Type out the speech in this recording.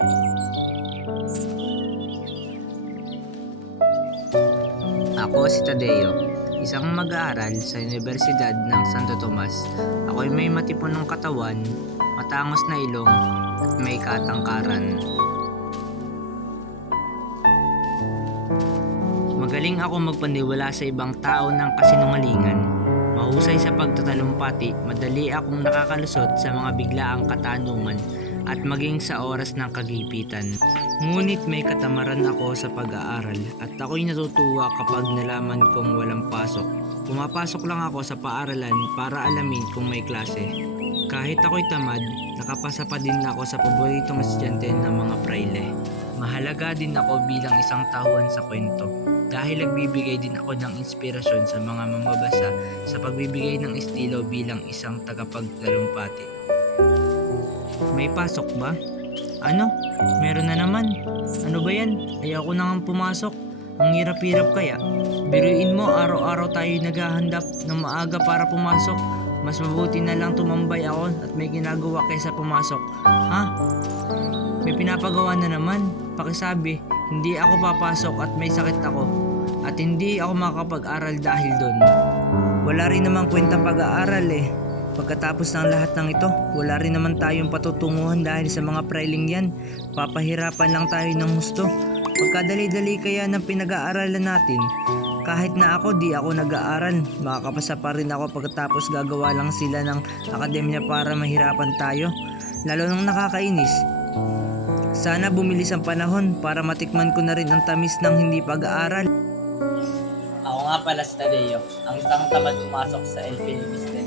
Ako si Tadeo, isang mag-aaral sa Universidad ng Santo Tomas. Ako'y may matipunong katawan, matangos na ilong, at may katangkaran. Magaling ako magpaniwala sa ibang tao ng kasinungalingan. Mahusay sa pagtatalumpati, madali akong nakakalusot sa mga biglaang katanungan at maging sa oras ng kagipitan. Ngunit may katamaran ako sa pag-aaral at ako'y natutuwa kapag nalaman kong walang pasok. Pumapasok lang ako sa paaralan para alamin kung may klase. Kahit ako'y tamad, nakapasa pa din ako sa paboritong estudyante ng mga praile. Mahalaga din ako bilang isang tauhan sa kwento dahil nagbibigay din ako ng inspirasyon sa mga mamabasa sa pagbibigay ng estilo bilang isang tagapagtalumpati. May pasok ba? Ano? Meron na naman. Ano ba yan? Ayoko na nga pumasok. Ang hirap-hirap kaya. Biruin mo, araw-araw tayo naghahandap ng maaga para pumasok. Mas mabuti na lang tumambay ako at may ginagawa kaysa pumasok. Ha? May pinapagawa na naman. Pakisabi, hindi ako papasok at may sakit ako. At hindi ako makakapag-aral dahil doon. Wala rin namang kwentang pag-aaral eh. Pagkatapos ng lahat ng ito, wala rin naman tayong patutunguhan dahil sa mga prailing yan. Papahirapan lang tayo ng husto. Pagkadali-dali kaya ng pinag-aaralan natin. Kahit na ako di ako nag-aaral, makakapasa pa rin ako pagkatapos gagawa lang sila ng akademya para mahirapan tayo. Lalo nang nakakainis. Sana bumilis ang panahon para matikman ko na rin ang tamis ng hindi pag-aaral. Ako nga pala si Tadeo, ang isang tamad pumasok sa El Filibuster.